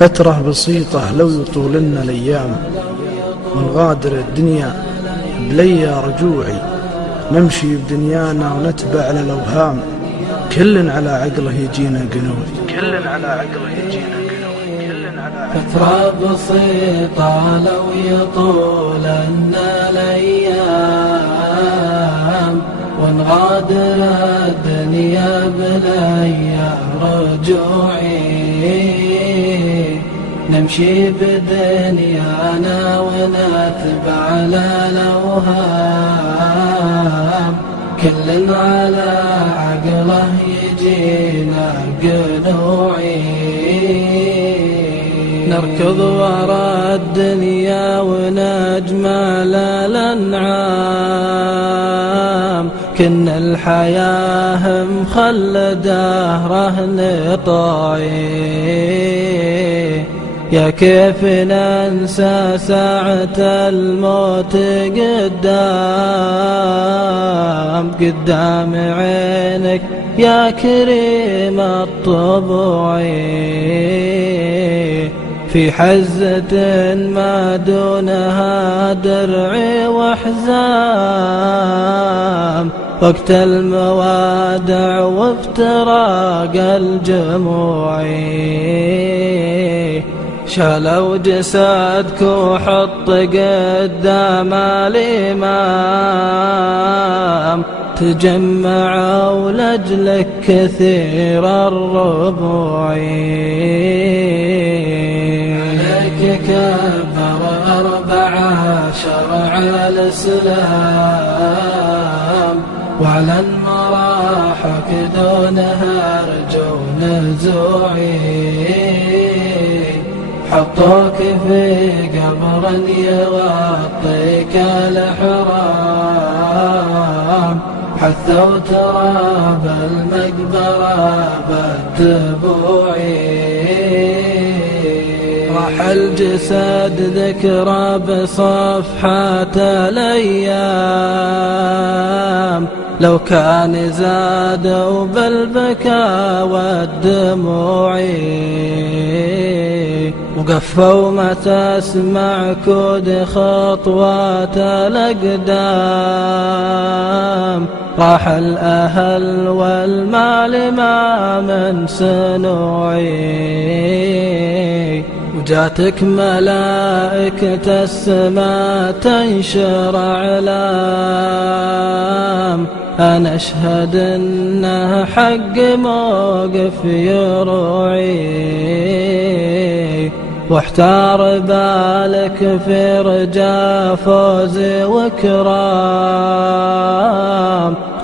فترة بسيطة لو يطول لنا الأيام ونغادر الدنيا بليا رجوعي، نمشي بدنيانا ونتبع للأوهام، كل على عقله يجينا قنوي، كل على عقله يجينا قنوي، كل على عقله. فترة بسيطة لو يطول لنا الأيام ونغادر الدنيا بليا رجوعي، نمشي بدنيانا ونتبع للأوهام، كل على عقله يجينا قنوعي، نركض وراء الدنيا ونجمل الأنعام، كن الحياة مخلده رهن طاعي، يا كيف ننسى ساعة الموت قدام عينك يا كريم الطبوعي، في حزة ما دونها درع وحزام، وقت الموادع وافتراق الجموعي، شالوا جسدك وحط قدام الإمام، تجمعوا لأجلك كثير الربوعي، عليك كبر 14 على الإسلام، وعلى المراحك دونها أرجو نزوعي، حطوك في قبر يغطيك الحرام، حثوا تراب المقبرة بالتبوعي، راح الجسد ذكرى بصفحات الأيام، لو كان زادوا بالبكاء والدموعي، وقفوا ما تسمع كود خطوات الأقدام، راح الأهل والمال ما من سنوعي، وجاتك ملائكة السماء تنشر أعلام، أنا أشهد إنه حق موقف يروعي، واحتار بالك في رجا فوز وكرام،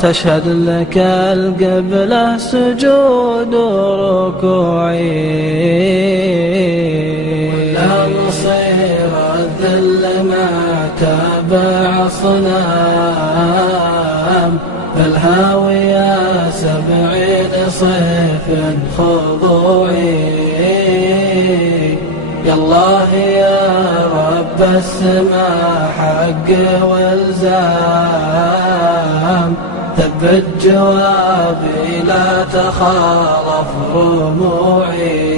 تشهد لك القبلة سجود وركوعي، ولا مصير الذل ما تابع صنام، بالهاوية 70 صيف خضوعي، يا الله يا رب السماء حق والزام، ثبت جوابي لا تخالف رموعي.